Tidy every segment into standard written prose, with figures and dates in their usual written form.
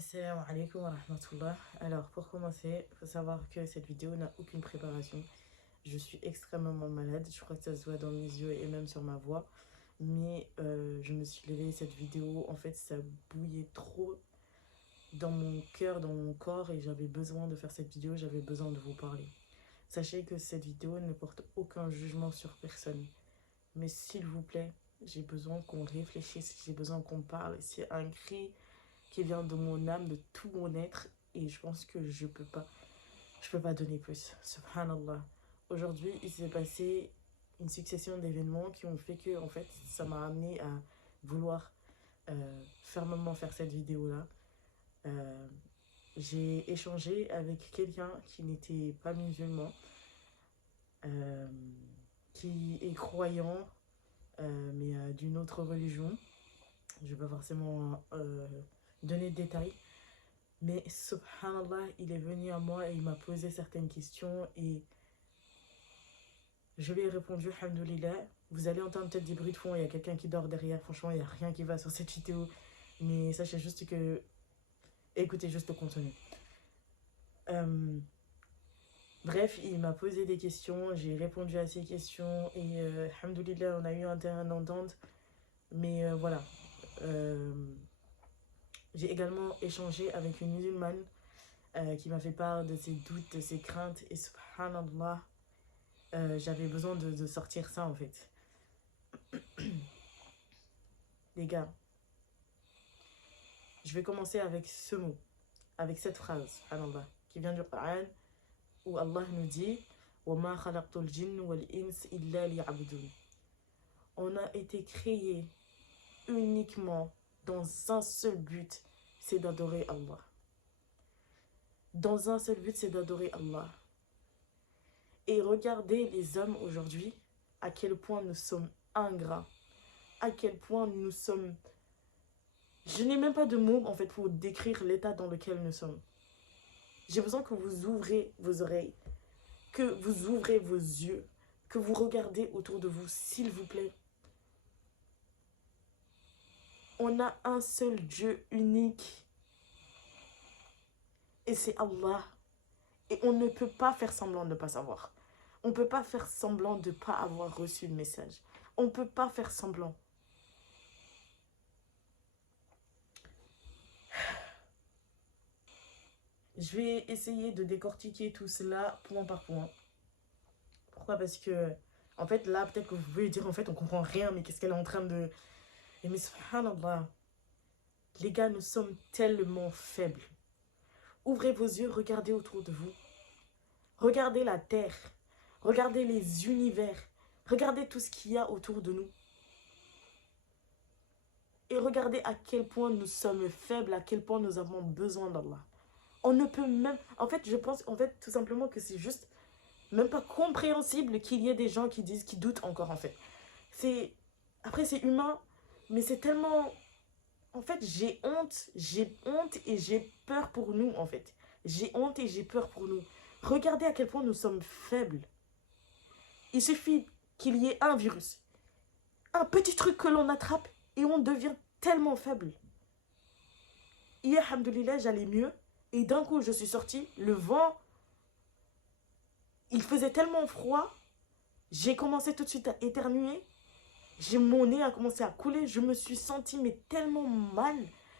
Assalamu alaikum wa rahmatullah. Alors, pour commencer, il faut savoir que cette vidéo n'a aucune préparation. Je suis extrêmement malade, je crois que ça se voit dans mes yeux et même sur ma voix. Mais je me suis levée, cette vidéo, en fait, ça bouillait trop dans mon cœur, dans mon corps et j'avais besoin de faire cette vidéo, j'avais besoin de vous parler. Sachez que cette vidéo ne porte aucun jugement sur personne. Mais s'il vous plaît, j'ai besoin qu'on réfléchisse, j'ai besoin qu'on parle. C'est un cri qui vient de mon âme, de tout mon être, et je pense que je peux pas donner plus. Subhanallah. Aujourd'hui, il s'est passé une succession d'événements qui ont fait que, en fait, ça m'a amené à vouloir fermement faire cette vidéo-là. Euh, j'ai échangé avec quelqu'un qui n'était pas musulman, euh, qui est croyant, mais d'une autre religion. Je ne vais pas forcément donner de détails. Mais subhanallah, il est venu à moi et il m'a posé certaines questions et je lui ai répondu, alhamdoulilah. Vous allez entendre peut-être des bruits de fond, il y a quelqu'un qui dort derrière. Franchement, il n'y a rien qui va sur cette vidéo. Mais sachez juste que écoutez juste le contenu. Euh, Bref, il m'a posé des questions, j'ai répondu à ces questions et alhamdoulilah, on a eu un terrain d'entente. Mais voilà. Euh, j'ai également échangé avec une musulmane qui m'a fait part de ses doutes, de ses craintes. Et subhanallah, j'avais besoin de sortir ça en fait. Les gars, je vais commencer avec ce mot, avec cette phrase, subhanallah, qui vient du Coran, où Allah nous dit وَمَا خَلَقْتُ الْجِنَّ وَالْإِنسَ إِلَّا لِيَعْبُدُونِ. On a été créé uniquement dans un seul but, c'est d'adorer Allah. Dans un seul but, c'est d'adorer Allah. Et regardez les hommes aujourd'hui, à quel point nous sommes ingrats, à quel point nous sommes... Je n'ai même pas de mots en fait pour décrire l'état dans lequel nous sommes. J'ai besoin que vous ouvrez vos oreilles, que vous ouvrez vos yeux, que vous regardez autour de vous, s'il vous plaît. On a un seul Dieu unique. Et c'est Allah. Et on ne peut pas faire semblant de ne pas savoir. On ne peut pas faire semblant de ne pas avoir reçu le message. On ne peut pas faire semblant. Je vais essayer de décortiquer tout cela point par point. Pourquoi? Parce que, en fait, là, peut-être que vous pouvez dire, en fait, on comprend rien, mais qu'est-ce qu'elle est en train de... Mais subhanallah, les gars, nous sommes tellement faibles. Ouvrez vos yeux, regardez autour de vous. Regardez la terre. Regardez les univers. Regardez tout ce qu'il y a autour de nous. Et regardez à quel point nous sommes faibles, à quel point nous avons besoin d'Allah. On ne peut même... En fait, je pense, en fait, tout simplement que c'est juste même pas compréhensible qu'il y ait des gens qui disent, qui doutent encore, en fait. C'est... Après, c'est humain, mais c'est tellement... En fait, j'ai honte et j'ai peur pour nous, en fait. J'ai honte et j'ai peur pour nous. Regardez à quel point nous sommes faibles. Il suffit qu'il y ait un virus, un petit truc que l'on attrape et on devient tellement faible. Hier, alhamdoulilah, j'allais mieux et d'un coup, je suis sortie, le vent, il faisait tellement froid, j'ai commencé tout de suite à éternuer, mon nez a commencé à couler, je me suis sentie mais tellement mal.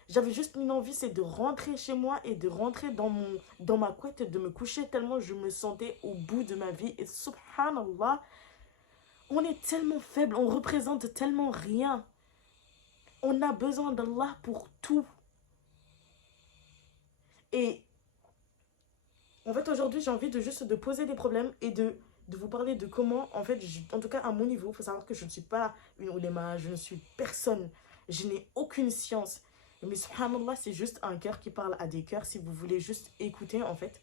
J'avais juste une envie, c'est de rentrer chez moi et de rentrer dans ma couette et de me coucher tellement je me sentais au bout de ma vie. Et subhanallah, on est tellement faible, on représente tellement rien. On a besoin d'Allah pour tout. Et en fait, aujourd'hui, j'ai envie de juste de poser des problèmes et de vous parler de comment, en fait, en tout cas à mon niveau, il faut savoir que je ne suis pas une ulema, je ne suis personne, je n'ai aucune science. Mais subhanallah, c'est juste un cœur qui parle à des cœurs, si vous voulez juste écouter, en fait.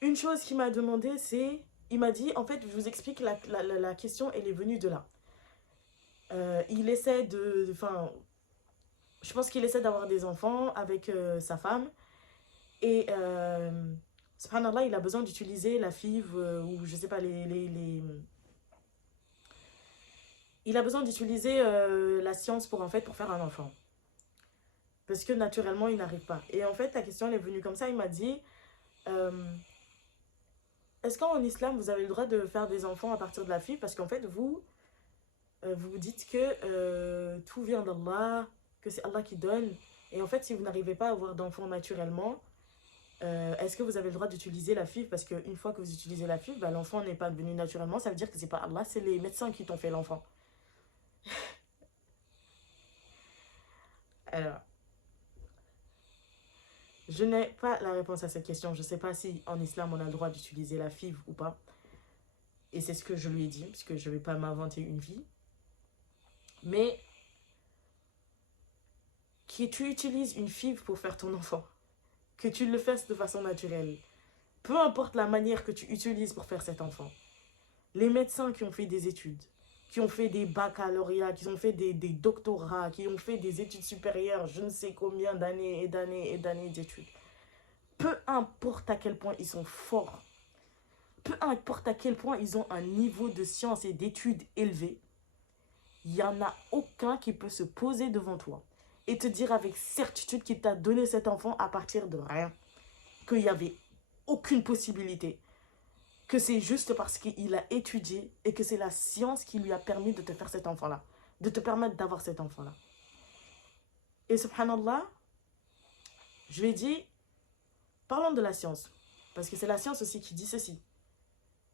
Une chose qu'il m'a demandé, c'est, il m'a dit, en fait, je vous explique, la question, elle est venue de là. Il essaie enfin, je pense qu'il essaie d'avoir des enfants avec sa femme. Et subhanallah, il a besoin d'utiliser la FIV ou je sais pas, il a besoin d'utiliser la science pour, en fait, pour faire un enfant. Parce que naturellement, il n'arrive pas. Et en fait, la question, elle est venue comme ça. Il m'a dit, euh, est-ce qu'en islam, vous avez le droit de faire des enfants à partir de la FIV? Parce qu'en fait, vous vous dites que tout vient d'Allah, que c'est Allah qui donne. Et en fait, si vous n'arrivez pas à avoir d'enfants naturellement, est-ce que vous avez le droit d'utiliser la FIV? Parce qu'une fois que vous utilisez la FIV, bah, l'enfant n'est pas venu naturellement. Ça veut dire que c'est pas Allah, c'est les médecins qui t'ont fait l'enfant. Alors, je n'ai pas la réponse à cette question. Je ne sais pas si en islam on a le droit d'utiliser la FIV ou pas. Et c'est ce que je lui ai dit, parce que je ne vais pas m'inventer une vie. Mais que tu utilises une FIV pour faire ton enfant, que tu le fasses de façon naturelle, peu importe la manière que tu utilises pour faire cet enfant, les médecins qui ont fait des études, qui ont fait des baccalauréats, qui ont fait des doctorats, qui ont fait des études supérieures, je ne sais combien d'années et d'années et d'années d'études, peu importe à quel point ils sont forts, peu importe à quel point ils ont un niveau de science et d'études élevé, il n'y en a aucun qui peut se poser devant toi et te dire avec certitude qu'il t'a donné cet enfant à partir de rien, qu'il n'y avait aucune possibilité, que c'est juste parce qu'il a étudié et que c'est la science qui lui a permis de te faire cet enfant-là, de te permettre d'avoir cet enfant-là. Et subhanallah, je lui ai dit, parlons de la science, parce que c'est la science aussi qui dit ceci.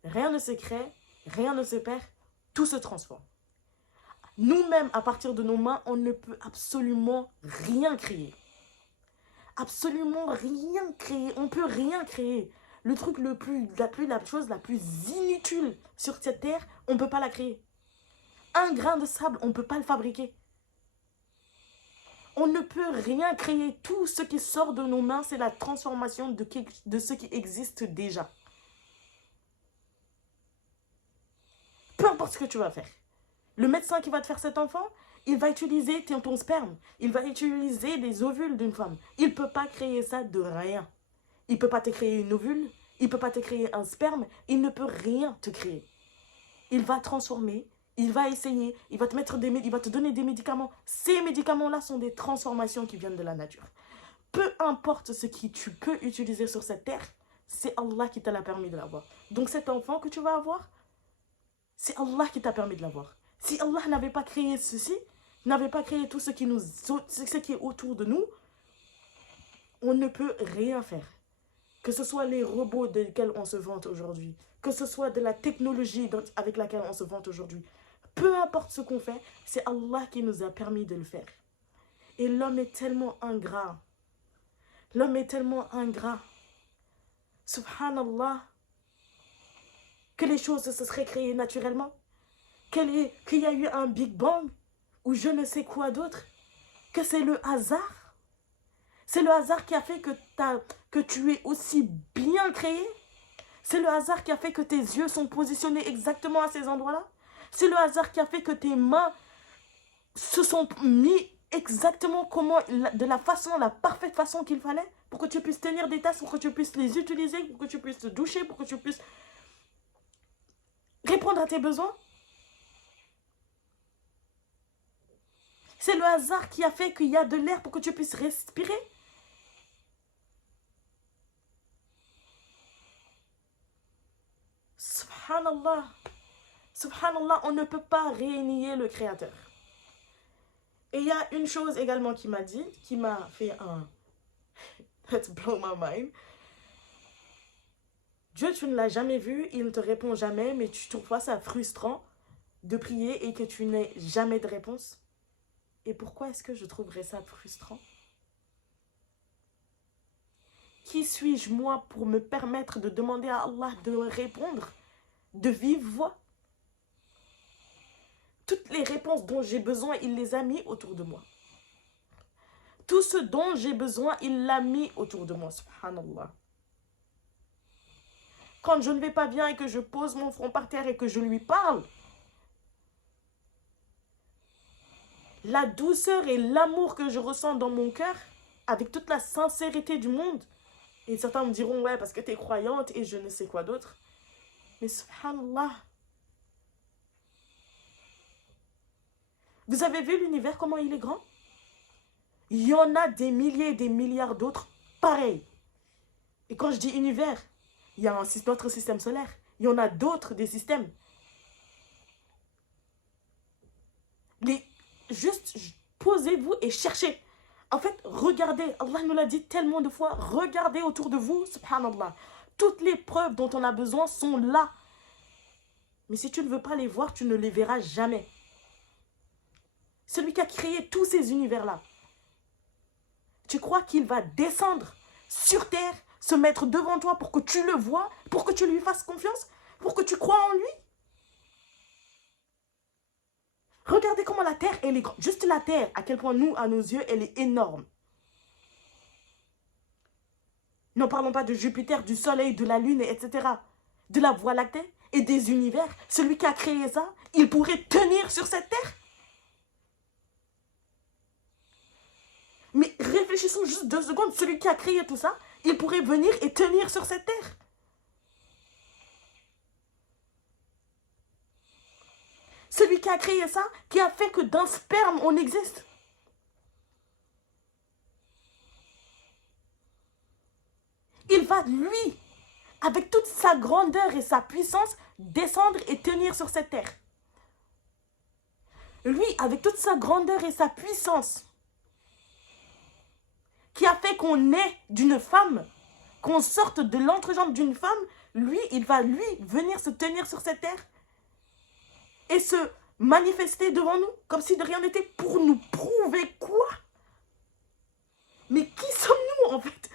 Rien ne se crée, rien ne se perd, tout se transforme. Nous-mêmes, à partir de nos mains, on ne peut absolument rien créer. Absolument rien créer. On ne peut rien créer. Le truc la chose la plus inutile sur cette terre, on ne peut pas la créer. Un grain de sable, on ne peut pas le fabriquer. On ne peut rien créer. Tout ce qui sort de nos mains, c'est la transformation de ce qui existe déjà. Peu importe ce que tu vas faire. Le médecin qui va te faire cet enfant, il va utiliser ton sperme. Il va utiliser des ovules d'une femme. Il ne peut pas créer ça de rien. Il ne peut pas te créer une ovule. Il ne peut pas te créer un sperme. Il ne peut rien te créer. Il va transformer. Il va essayer. Il va te donner des médicaments. Ces médicaments-là sont des transformations qui viennent de la nature. Peu importe ce que tu peux utiliser sur cette terre, c'est Allah qui t'a permis de l'avoir. Donc cet enfant que tu vas avoir, c'est Allah qui t'a permis de l'avoir. Si Allah n'avait pas créé ceci, n'avait pas créé tout ce qui est autour de nous, on ne peut rien faire. Que ce soit les robots desquels on se vante aujourd'hui, que ce soit de la technologie avec laquelle on se vante aujourd'hui, peu importe ce qu'on fait, c'est Allah qui nous a permis de le faire. Et l'homme est tellement ingrat. L'homme est tellement ingrat. Subhanallah. Que les choses se seraient créées naturellement. Qu'il y a eu un Big Bang ou je ne sais quoi d'autre, que c'est le hasard. C'est le hasard qui a fait que tu es aussi bien créé. C'est le hasard qui a fait que tes yeux sont positionnés exactement à ces endroits-là. C'est le hasard qui a fait que tes mains se sont mis exactement de la parfaite façon qu'il fallait pour que tu puisses tenir des tasses, pour que tu puisses les utiliser, pour que tu puisses te doucher, pour que tu puisses répondre à tes besoins. C'est le hasard qui a fait qu'il y a de l'air pour que tu puisses respirer. Subhanallah. Subhanallah, on ne peut pas réunier le Créateur. Et il y a une chose également qui m'a dit, qui m'a fait un... Let's blow my mind. Dieu, tu ne l'as jamais vu, il ne te répond jamais, mais tu trouves pas ça frustrant de prier et que tu n'aies jamais de réponse? Et pourquoi est-ce que je trouverais ça frustrant? Qui suis-je, moi, pour me permettre de demander à Allah de me répondre de vive voix? Toutes les réponses dont j'ai besoin, il les a mis autour de moi. Tout ce dont j'ai besoin, il l'a mis autour de moi, subhanallah. Quand je ne vais pas bien et que je pose mon front par terre et que je lui parle, la douceur et l'amour que je ressens dans mon cœur, avec toute la sincérité du monde, et certains me diront, ouais, parce que tu es croyante et je ne sais quoi d'autre. Mais subhanallah, vous avez vu l'univers, comment il est grand? Il y en a des milliers et des milliards d'autres pareils. Et quand je dis univers, il y a notre système solaire. Il y en a d'autres des systèmes. Juste posez-vous et cherchez. En fait, regardez. Allah nous l'a dit tellement de fois. Regardez autour de vous, subhanallah. Toutes les preuves dont on a besoin sont là. Mais si tu ne veux pas les voir, tu ne les verras jamais. Celui qui a créé tous ces univers-là, tu crois qu'il va descendre sur terre, se mettre devant toi pour que tu le vois, pour que tu lui fasses confiance, pour que tu crois en lui? Regardez comment la terre, elle est grande. Juste la terre, à quel point nous, à nos yeux, elle est énorme. N'en parlons pas de Jupiter, du soleil, de la lune, etc. De la voie lactée et des univers. Celui qui a créé ça, il pourrait tenir sur cette terre. Mais réfléchissons juste 2 secondes. Celui qui a créé tout ça, il pourrait venir et tenir sur cette terre. Celui qui a créé ça, qui a fait que d'un sperme, on existe. Il va, lui, avec toute sa grandeur et sa puissance, descendre et tenir sur cette terre. Lui, avec toute sa grandeur et sa puissance, qui a fait qu'on naît d'une femme, qu'on sorte de l'entrejambe d'une femme, lui, il va, lui, venir se tenir sur cette terre et se manifester devant nous, comme si de rien n'était, pour nous prouver quoi? Mais qui sommes-nous, en fait?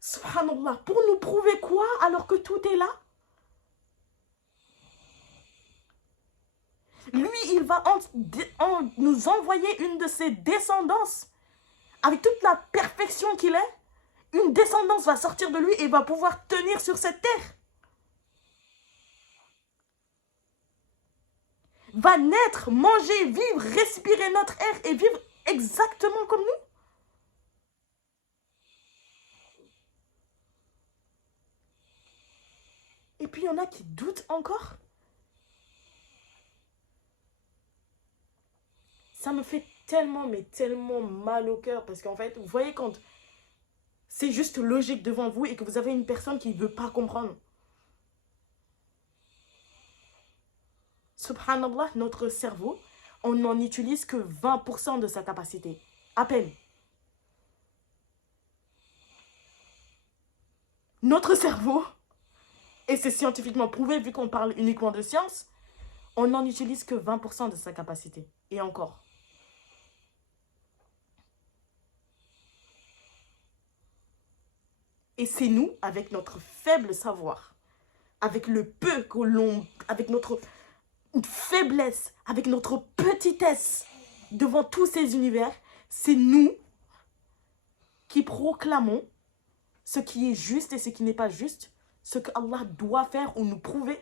Subhanallah, pour nous prouver quoi, alors que tout est là? Lui, il va nous envoyer une de ses descendances, avec toute la perfection qu'il est. Une descendance va sortir de lui et va pouvoir tenir sur cette terre. Va naître, manger, vivre, respirer notre air et vivre exactement comme nous. Et puis il y en a qui doutent encore. Ça me fait tellement, mais tellement mal au cœur. Parce qu'en fait, vous voyez quand c'est juste logique devant vous et que vous avez une personne qui ne veut pas comprendre. Subhanallah, notre cerveau, on n'en utilise que 20% de sa capacité. À peine. Notre cerveau, et c'est scientifiquement prouvé vu qu'on parle uniquement de science, on n'en utilise que 20% de sa capacité. Et encore. Et c'est nous, avec notre faible savoir, avec le peu que l'on... avec notre faiblesse, avec notre petitesse devant tous ces univers, c'est nous qui proclamons ce qui est juste et ce qui n'est pas juste, ce que Allah doit faire ou nous prouver.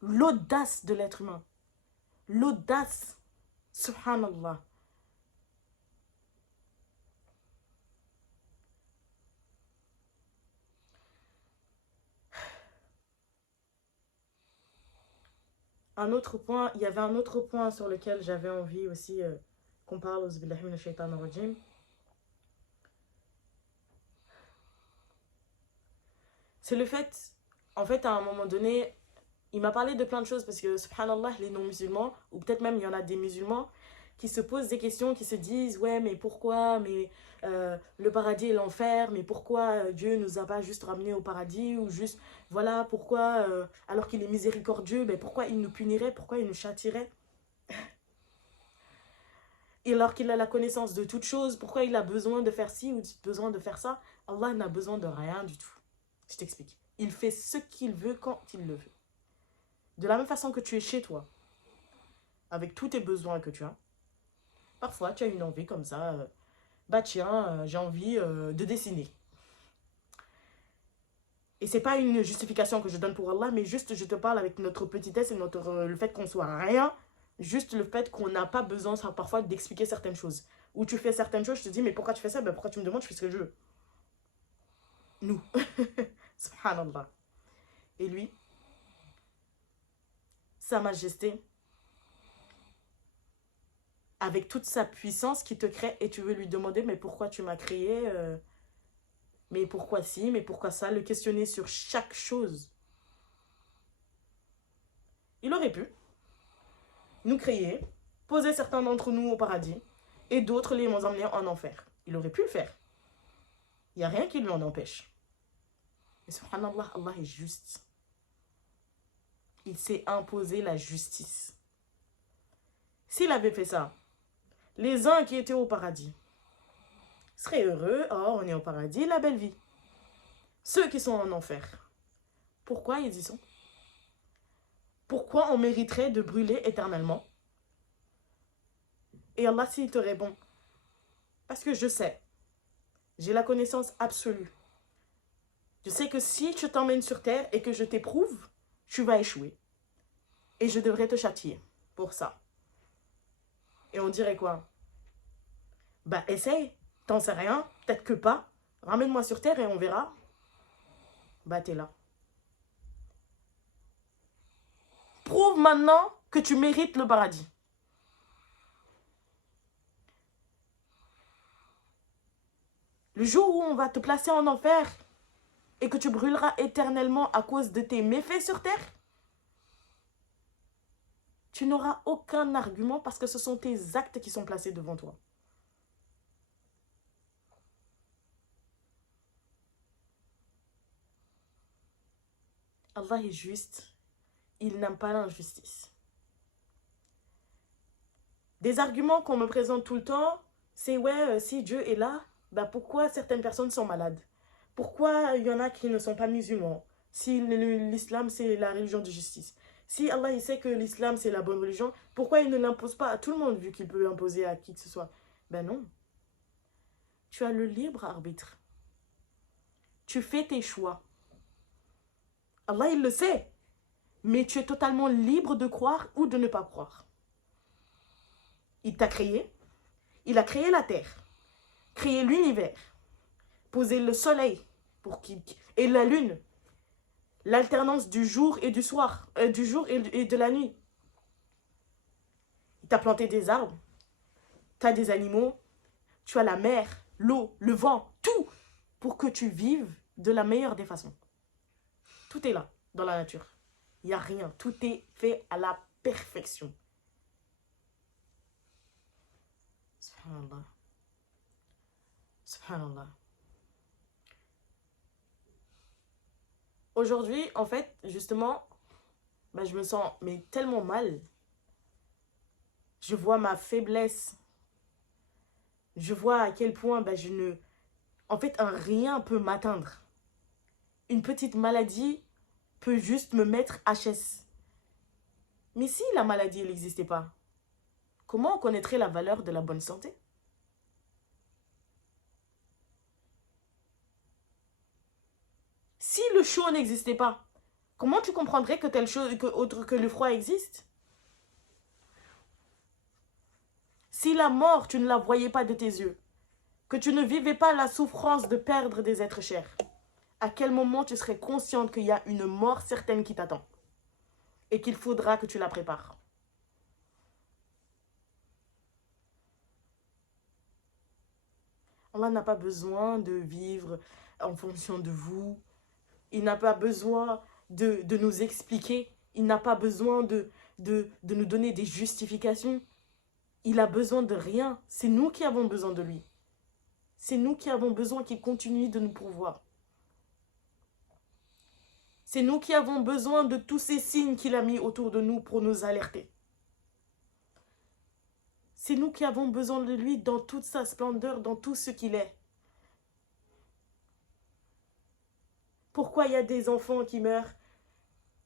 L'audace de l'être humain. L'audace. Subhanallah. Un autre point, il y avait un autre point sur lequel j'avais envie aussi qu'on parle, c'est le fait, en fait, à un moment donné, il m'a parlé de plein de choses parce que, subhanallah, les non-musulmans, ou peut-être même il y en a des musulmans, qui se posent des questions, qui se disent, ouais, mais pourquoi, mais le paradis et l'enfer, mais pourquoi Dieu nous a pas juste ramenés au paradis, ou juste, voilà, pourquoi, alors qu'il est miséricordieux, mais pourquoi il nous punirait, pourquoi il nous châtirait, et alors qu'il a la connaissance de toutes choses, pourquoi il a besoin de faire ci ou besoin de faire ça? Allah n'a besoin de rien du tout. Je t'explique. Il fait ce qu'il veut quand il le veut. De la même façon que tu es chez toi, avec tous tes besoins que tu as, parfois tu as une envie comme ça, bah tiens, j'ai envie de dessiner. Et c'est pas une justification que je donne pour Allah, mais juste je te parle avec notre petitesse et le fait qu'on soit rien, juste le fait qu'on n'a pas besoin ça, parfois d'expliquer certaines choses. Ou tu fais certaines choses, je te dis, mais pourquoi tu fais ça? Ben, pourquoi tu me demandes? Je fais ce que je veux. Nous. Subhanallah. Et lui, Sa Majesté, avec toute sa puissance qui te crée et tu veux lui demander mais pourquoi tu m'as créé, mais pourquoi ci, mais pourquoi ça, le questionner sur chaque chose. Il aurait pu nous créer, poser certains d'entre nous au paradis et d'autres les emmener en enfer. Il aurait pu le faire. Il n'y a rien qui lui en empêche. Mais subhanallah, Allah est juste. Il s'est imposé la justice. S'il avait fait ça, les uns qui étaient au paradis seraient heureux, oh on est au paradis, la belle vie. Ceux qui sont en enfer, pourquoi ils y sont? Pourquoi on mériterait de brûler éternellement? Et Allah s'il te répond, parce que je sais, j'ai la connaissance absolue. Je sais que si je t'emmène sur terre et que je t'éprouve, tu vas échouer. Et je devrais te châtier pour ça. Et on dirait quoi? Bah essaye, t'en sais rien, peut-être que pas. Ramène-moi sur terre et on verra. Bah t'es là. Prouve maintenant que tu mérites le paradis. Le jour où on va te placer en enfer et que tu brûleras éternellement à cause de tes méfaits sur terre, tu n'auras aucun argument parce que ce sont tes actes qui sont placés devant toi. Allah est juste, il n'aime pas l'injustice. Des arguments qu'on me présente tout le temps, c'est ouais, si Dieu est là, bah pourquoi certaines personnes sont malades? Pourquoi il y en a qui ne sont pas musulmans? Si l'islam c'est la religion de justice. Si Allah il sait que l'islam c'est la bonne religion, pourquoi il ne l'impose pas à tout le monde vu qu'il peut l'imposer à qui que ce soit? Ben non. Tu as le libre arbitre. Tu fais tes choix. Allah il le sait. Mais tu es totalement libre de croire ou de ne pas croire. Il t'a créé. Il a créé la terre. Créé l'univers. Posé le soleil et la lune. L'alternance du jour et du soir. Du jour et de la nuit. Il t'a planté des arbres. Tu as des animaux. Tu as la mer, l'eau, le vent, tout. Pour que tu vives de la meilleure des façons. Tout est là, dans la nature. Il n'y a rien. Tout est fait à la perfection. Subhanallah. Subhanallah. Aujourd'hui, en fait, justement, bah, je me sens mais tellement mal. Je vois ma faiblesse. Je vois à quel point bah, je ne... En fait, un rien peut m'atteindre. Une petite maladie peut juste me mettre HS. Mais si la maladie n'existait pas, comment on connaîtrait la valeur de la bonne santé? Si le chaud n'existait pas, comment tu comprendrais que telle chose, autre que le froid existe? Si la mort, tu ne la voyais pas de tes yeux, que tu ne vivais pas la souffrance de perdre des êtres chers, à quel moment tu serais consciente qu'il y a une mort certaine qui t'attend et qu'il faudra que tu la prépares? Allah n'a pas besoin de vivre en fonction de vous. Il n'a pas besoin de nous expliquer. Il n'a pas besoin de nous donner des justifications. Il a besoin de rien. C'est nous qui avons besoin de lui. C'est nous qui avons besoin qu'il continue de nous pourvoir. C'est nous qui avons besoin de tous ces signes qu'il a mis autour de nous pour nous alerter. C'est nous qui avons besoin de lui dans toute sa splendeur, dans tout ce qu'il est. Pourquoi il y a des enfants qui meurent?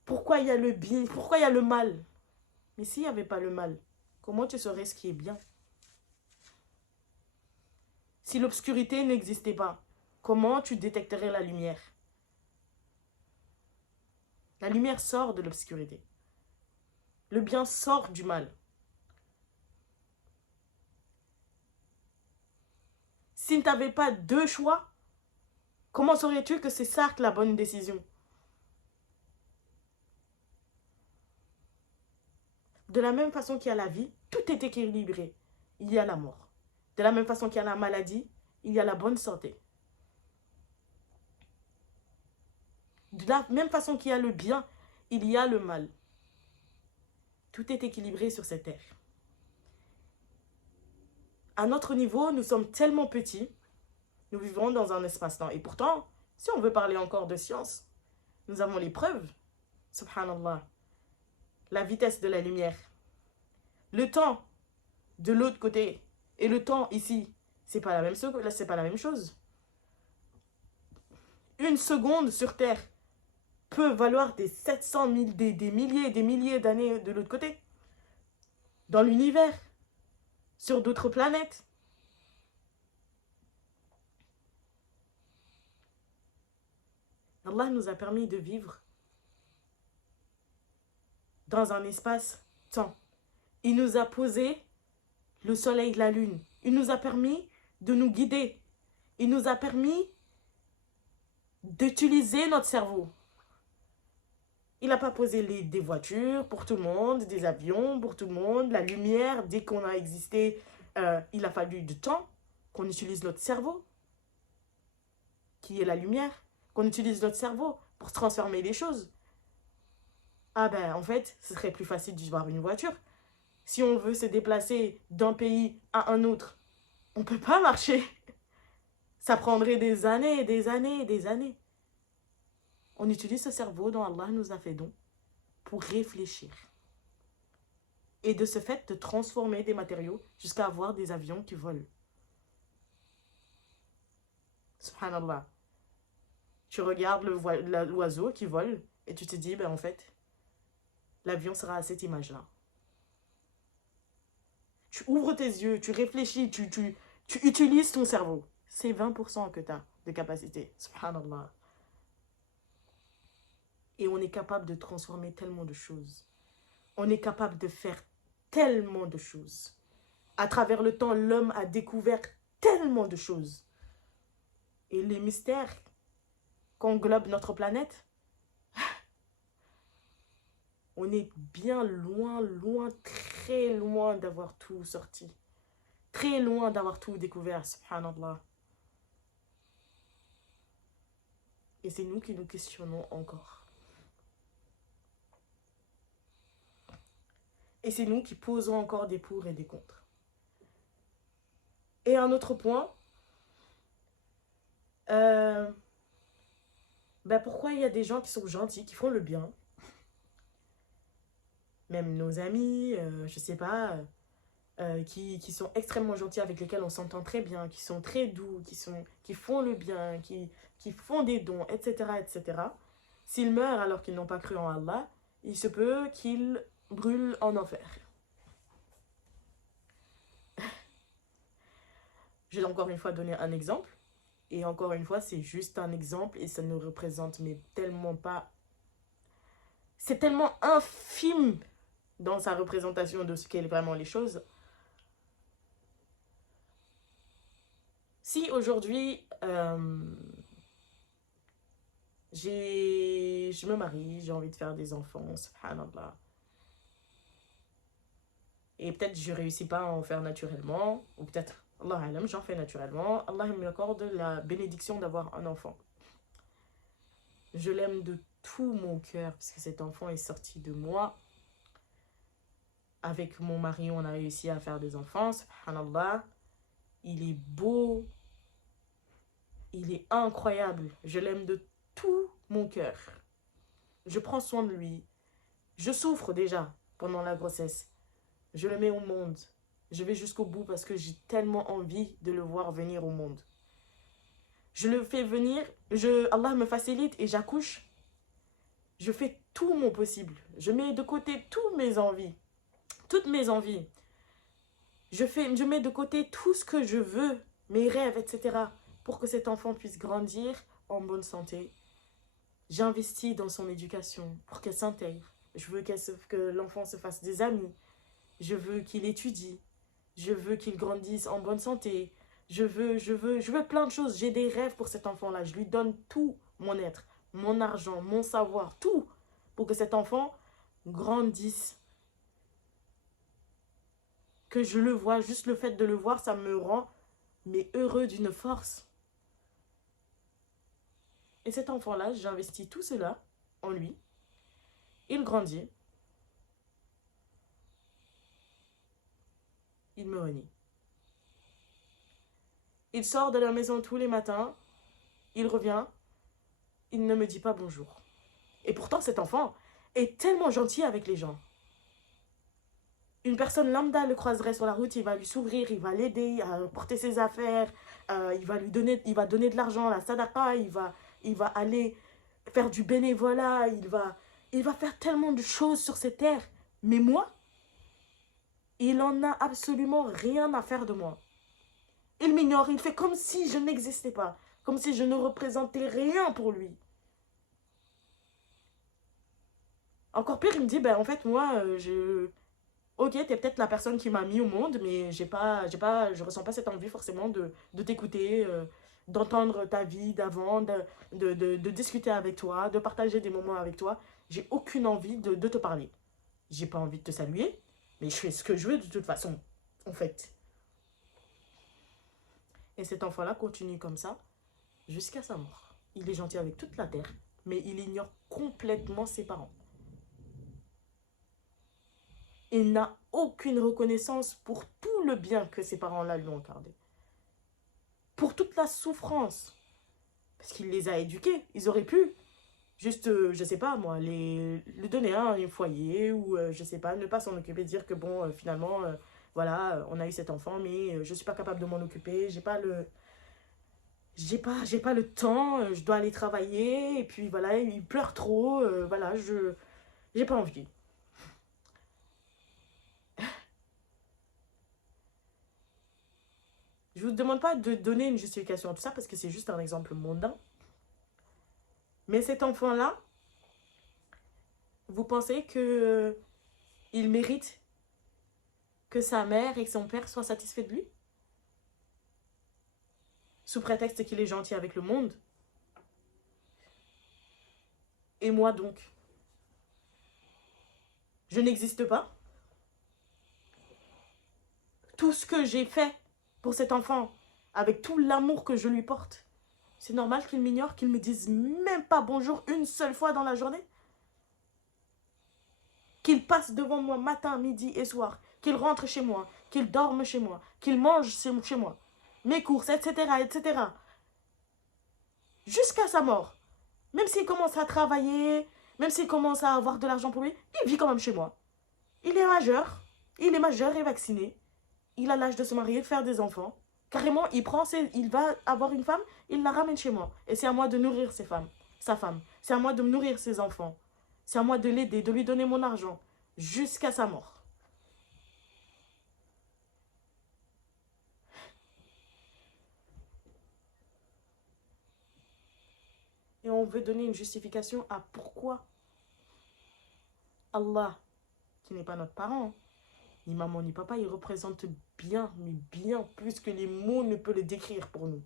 Pourquoi il y a le bien? Pourquoi il y a le mal? Mais s'il n'y avait pas le mal, comment tu saurais ce qui est bien? Si l'obscurité n'existait pas, comment tu détecterais la lumière? La lumière sort de l'obscurité. Le bien sort du mal. Si tu n'avais pas deux choix, comment saurais-tu que c'est ça la bonne décision? De la même façon qu'il y a la vie, tout est équilibré. il y a la mort. De la même façon qu'il y a la maladie, il y a la bonne santé. De la même façon qu'il y a le bien, il y a le mal. Tout est équilibré sur cette terre. À notre niveau, nous sommes tellement petits, nous vivons dans un espace-temps. Et pourtant, si on veut parler encore de science, nous avons les preuves. Subhanallah. La vitesse de la lumière. Le temps de l'autre côté et le temps ici, c'est pas la même chose. Une seconde sur Terre peut valoir des 700 000, des milliers et des milliers d'années de l'autre côté. Dans l'univers, sur d'autres planètes. Allah nous a permis de vivre dans un espace-temps. Il nous a posé le soleil, la lune. Il nous a permis de nous guider. Il nous a permis d'utiliser notre cerveau. Il n'a pas posé des voitures pour tout le monde, des avions pour tout le monde, la lumière. Dès qu'on a existé, il a fallu du temps qu'on utilise notre cerveau, qui est la lumière, qu'on utilise notre cerveau pour transformer les choses. Ah ben, en fait, ce serait plus facile d'avoir une voiture. Si on veut se déplacer d'un pays à un autre, on ne peut pas marcher. Ça prendrait des années, des années, des années. On utilise ce cerveau dont Allah nous a fait don pour réfléchir. Et de ce fait, de transformer des matériaux jusqu'à avoir des avions qui volent. Subhanallah. Tu regardes l'oiseau qui vole et tu te dis, ben en fait, l'avion sera à cette image-là. Tu ouvres tes yeux, tu réfléchis, tu utilises ton cerveau. C'est 20% que tu as de capacité. Subhanallah. Et on est capable de transformer tellement de choses. On est capable de faire tellement de choses. À travers le temps, l'homme a découvert tellement de choses. Et les mystères qu'englobe notre planète, on est bien loin, loin, très loin d'avoir tout sorti. Très loin d'avoir tout découvert, subhanallah. Et c'est nous qui nous questionnons encore. Et c'est nous qui posons encore des pour et des contre. Et un autre point, pourquoi il y a des gens qui sont gentils, qui font le bien, même nos amis, je sais pas, qui sont extrêmement gentils, avec lesquels on s'entend très bien, qui sont très doux, qui font le bien, qui font des dons, etc., etc. S'ils meurent alors qu'ils n'ont pas cru en Allah, il se peut qu'ils brûlent en enfer. Je vais encore une fois donner un exemple. Et encore une fois, c'est juste un exemple et ça ne représente mais tellement pas... C'est tellement infime dans sa représentation de ce qu'est vraiment les choses. Si aujourd'hui, je me marie, j'ai envie de faire des enfants, subhanallah. Et peut-être je ne réussis pas à en faire naturellement, ou peut-être, Allah alam, j'en fais naturellement. Allah m'accorde la bénédiction d'avoir un enfant. Je l'aime de tout mon cœur, parce que cet enfant est sorti de moi. Avec mon mari, on a réussi à faire des enfants, subhanallah. Il est beau, il est incroyable. Je l'aime de tout mon cœur. Je prends soin de lui. Je souffre déjà pendant la grossesse. Je le mets au monde. Je vais jusqu'au bout parce que j'ai tellement envie de le voir venir au monde. Je le fais venir, Allah me facilite et j'accouche. Je fais tout mon possible. Je mets de côté toutes mes envies. Je mets de côté tout ce que je veux, mes rêves, etc. pour que cet enfant puisse grandir en bonne santé. J'investis dans son éducation pour qu'elle s'intègre. Je veux que l'enfant se fasse des amis. Je veux qu'il étudie. Je veux qu'il grandisse en bonne santé. Je veux plein de choses. J'ai des rêves pour cet enfant-là. Je lui donne tout mon être, mon argent, mon savoir, tout pour que cet enfant grandisse que je le vois, juste le fait de le voir, ça me rend mais heureux d'une force. Et cet enfant-là, j'investis tout cela en lui. Il grandit. Il me renie. Il sort de la maison tous les matins. Il revient. Il ne me dit pas bonjour. Et pourtant, cet enfant est tellement gentil avec les gens. Une personne lambda le croiserait sur la route, il va lui sourire, il va l'aider à porter ses affaires, il va donner de l'argent, la sadaqa, il va aller faire du bénévolat, il va faire tellement de choses sur cette terre. Mais moi, il en a absolument rien à faire de moi. Il m'ignore, il fait comme si je n'existais pas, comme si je ne représentais rien pour lui. Encore pire, il me dit, ben en fait, moi, ok, t'es peut-être la personne qui m'a mis au monde, mais je ressens pas cette envie forcément de t'écouter, d'entendre ta vie d'avant, de discuter avec toi, de partager des moments avec toi. J'ai aucune envie de te parler. J'ai pas envie de te saluer, mais je fais ce que je veux de toute façon, en fait. Et cet enfant-là continue comme ça jusqu'à sa mort. Il est gentil avec toute la terre, mais il ignore complètement ses parents. Il n'a aucune reconnaissance pour tout le bien que ses parents-là lui ont accordé. Pour toute la souffrance. Parce qu'il les a éduqués. Ils auraient pu juste, je sais pas moi, lui donner un foyer ou je sais pas, ne pas s'en occuper, dire que bon, finalement, voilà, on a eu cet enfant, mais je suis pas capable de m'en occuper, j'ai pas le temps, je dois aller travailler, et puis voilà, il pleure trop, voilà, j'ai pas envie. Je vous demande pas de donner une justification à tout ça parce que c'est juste un exemple mondain. Mais cet enfant-là, vous pensez que il mérite que sa mère et que son père soient satisfaits de lui? Sous prétexte qu'il est gentil avec le monde. Et moi donc, je n'existe pas. Tout ce que j'ai fait pour cet enfant, avec tout l'amour que je lui porte, c'est normal qu'il m'ignore, qu'il me dise même pas bonjour une seule fois dans la journée? Qu'il passe devant moi matin, midi et soir, qu'il rentre chez moi, qu'il dorme chez moi, qu'il mange chez moi, mes courses, etc., etc. Jusqu'à sa mort. Même s'il commence à travailler, même s'il commence à avoir de l'argent pour lui, il vit quand même chez moi. Il est majeur et vacciné. Il a l'âge de se marier, de faire des enfants. Carrément, il va avoir une femme, il la ramène chez moi. Et c'est à moi de nourrir sa femme. C'est à moi de nourrir ses enfants. C'est à moi de l'aider, de lui donner mon argent. Jusqu'à sa mort. Et on veut donner une justification à pourquoi Allah, qui n'est pas notre parent, ni maman ni papa, il représente bien, mais bien plus que les mots ne peuvent le décrire pour nous.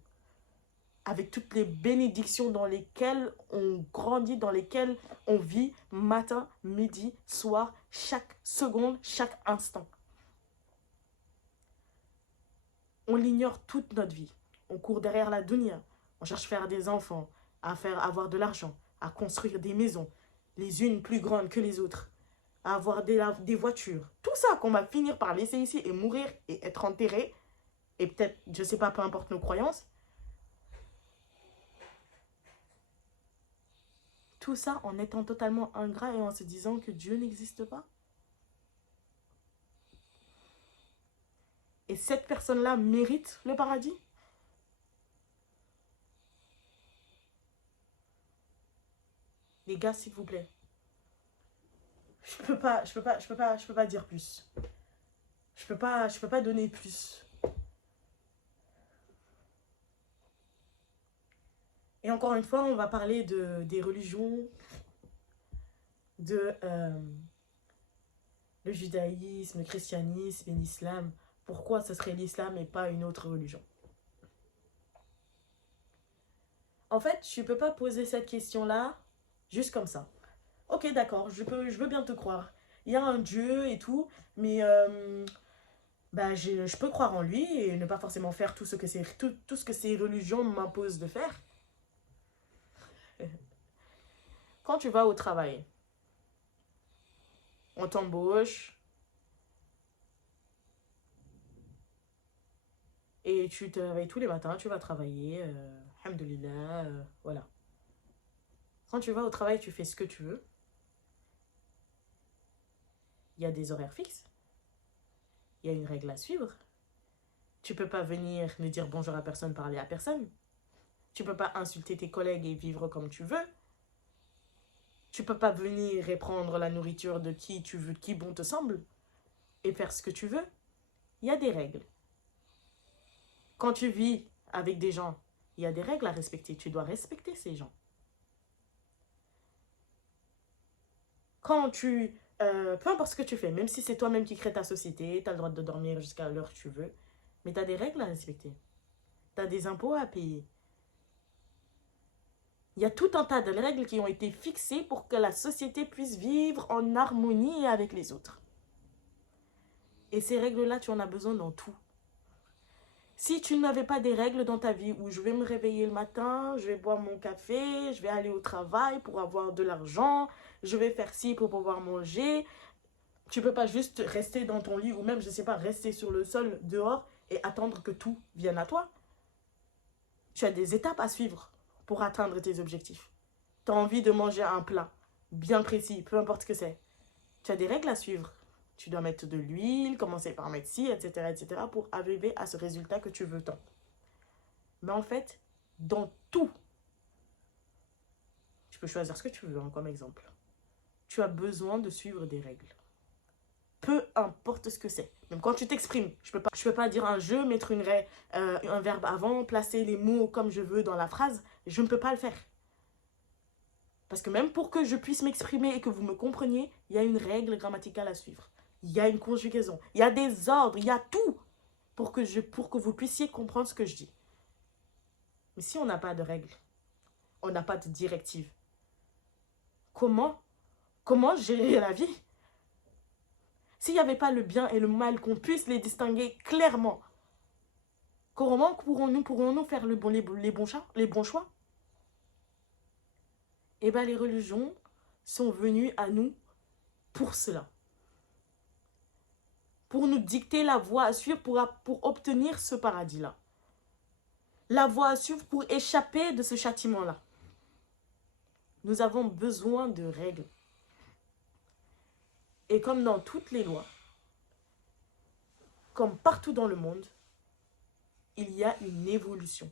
Avec toutes les bénédictions dans lesquelles on grandit, dans lesquelles on vit matin, midi, soir, chaque seconde, chaque instant. On l'ignore toute notre vie. On court derrière la dunya. On cherche à faire des enfants, avoir de l'argent, à construire des maisons, les unes plus grandes que les autres, à avoir des voitures. Tout ça qu'on va finir par laisser ici et mourir et être enterré, et peut-être, je sais pas, peu importe nos croyances. Tout ça en étant totalement ingrat et en se disant que Dieu n'existe pas. Et cette personne-là mérite le paradis? Les gars, s'il vous plaît. Je peux pas dire plus. Je peux pas donner plus. Et encore une fois, on va parler des religions, de le judaïsme, le christianisme et l'islam. Pourquoi ce serait l'islam et pas une autre religion? En fait, je ne peux pas poser cette question-là juste comme ça. Ok, d'accord, je veux bien te croire. Il y a un Dieu et tout, mais bah, je peux croire en lui et ne pas forcément faire tout ce que ces religions m'imposent de faire. Quand tu vas au travail, on t'embauche et tu te réveilles tous les matins, tu vas travailler, alhamdoulilah, voilà. Quand tu vas au travail, tu fais ce que tu veux. Il y a des horaires fixes, il y a une règle à suivre. Tu peux pas venir ne dire bonjour à personne, parler à personne. Tu peux pas insulter tes collègues et vivre comme tu veux. Tu peux pas venir et prendre la nourriture de qui tu veux, qui bon te semble, et faire ce que tu veux. Il y a des règles. Quand tu vis avec des gens, il y a des règles à respecter. Tu dois respecter ces gens. Quand tu... peu importe ce que tu fais, même si c'est toi-même qui crée ta société, tu as le droit de dormir jusqu'à l'heure que tu veux, mais tu as des règles à respecter. Tu as des impôts à payer. Il y a tout un tas de règles qui ont été fixées pour que la société puisse vivre en harmonie avec les autres. Et ces règles-là, tu en as besoin dans tout. Si tu n'avais pas des règles dans ta vie où je vais me réveiller le matin, je vais boire mon café, je vais aller au travail pour avoir de l'argent, je vais faire ci pour pouvoir manger, tu peux pas juste rester dans ton lit ou même, je sais pas, rester sur le sol dehors et attendre que tout vienne à toi. Tu as des étapes à suivre pour atteindre tes objectifs. Tu as envie de manger un plat bien précis, peu importe ce que c'est. Tu as des règles à suivre. Tu dois mettre de l'huile, commencer par mettre ci, etc., pour arriver à ce résultat que tu veux tant. Mais en fait, dans tout, tu peux choisir ce que tu veux hein, comme exemple. Tu as besoin de suivre des règles. Peu importe ce que c'est. Même quand tu t'exprimes, je peux pas dire un jeu, mettre un verbe avant, placer les mots comme je veux dans la phrase. Je ne peux pas le faire. Parce que même pour que je puisse m'exprimer et que vous me compreniez, il y a une règle grammaticale à suivre. Il y a une conjugaison. Il y a des ordres. Il y a tout pour que vous puissiez comprendre ce que je dis. Mais si on n'a pas de règles, on n'a pas de directive, comment gérer la vie? S'il n'y avait pas le bien et le mal, qu'on puisse les distinguer clairement, comment pourrons-nous faire les bons choix? Eh bien, les religions sont venues à nous pour cela. Pour nous dicter la voie à suivre pour obtenir ce paradis-là. La voie à suivre pour échapper de ce châtiment-là. Nous avons besoin de règles. Et comme dans toutes les lois, comme partout dans le monde, il y a une évolution.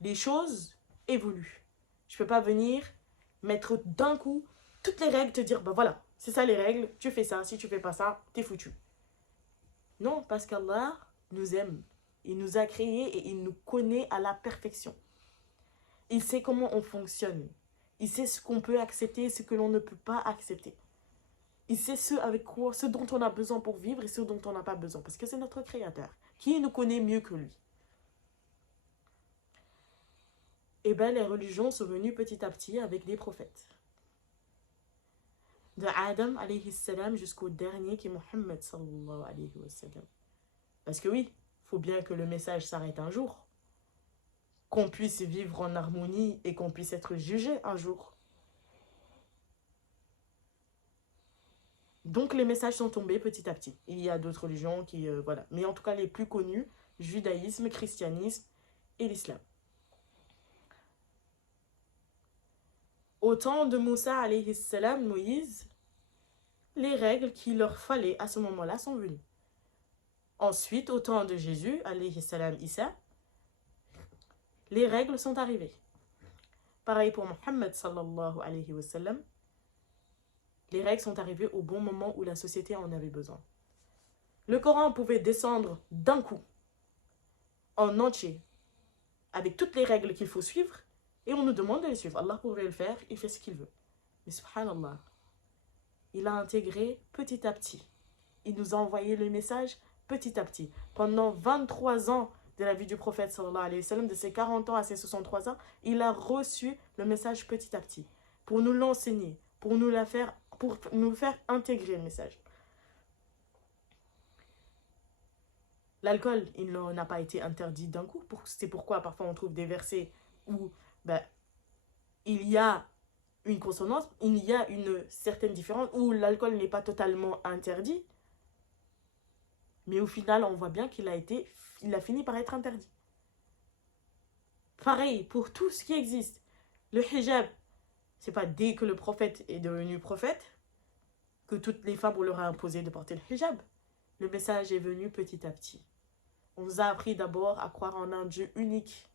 Les choses évoluent. Je ne peux pas venir mettre d'un coup toutes les règles, te dire, ben voilà, c'est ça les règles, tu fais ça, si tu fais pas ça, t'es foutu. Non, parce qu'Allah nous aime. Il nous a créés et il nous connaît à la perfection. Il sait comment on fonctionne. Il sait ce qu'on peut accepter et ce que l'on ne peut pas accepter. Il sait ce dont on a besoin pour vivre et ce dont on n'a pas besoin. Parce que c'est notre créateur. Qui nous connaît mieux que lui? Eh bien, les religions sont venues petit à petit avec des prophètes. De Adam alayhi salam jusqu'au dernier qui est Mohammed sallallahu alayhi wa sallam. Parce que oui, il faut bien que le message s'arrête un jour. Qu'on puisse vivre en harmonie et qu'on puisse être jugé un jour. Donc les messages sont tombés petit à petit. Il y a d'autres religions qui... voilà. Mais en tout cas les plus connues, judaïsme, christianisme et l'islam. Au temps de Moussa alayhi salam, Moïse, les règles qu'il leur fallait à ce moment-là sont venues. Ensuite, au temps de Jésus, alayhi salam Issa, les règles sont arrivées. Pareil pour Mohammed sallallahu alayhi wa sallam, les règles sont arrivées au bon moment où la société en avait besoin. Le Coran pouvait descendre d'un coup, en entier, avec toutes les règles qu'il faut suivre, et on nous demande de les suivre. Allah pourrait le faire, il fait ce qu'il veut. Mais subhanallah, il a intégré petit à petit. Il nous a envoyé le message petit à petit. Pendant 23 ans de la vie du prophète sallallahu alayhi wa sallam, de ses 40 ans à ses 63 ans, il a reçu le message petit à petit, pour nous l'enseigner, pour nous faire intégrer le message. L'alcool, il n'a pas été interdit d'un coup. C'est pourquoi parfois on trouve des versets où ben, il y a une consonance, il y a une certaine différence, où l'alcool n'est pas totalement interdit, mais au final, on voit bien il a fini par être interdit. Pareil, pour tout ce qui existe. Le hijab, c'est pas dès que le prophète est devenu prophète que toutes les femmes, on leur a imposé de porter le hijab. Le message est venu petit à petit. On nous a appris d'abord à croire en un Dieu unique,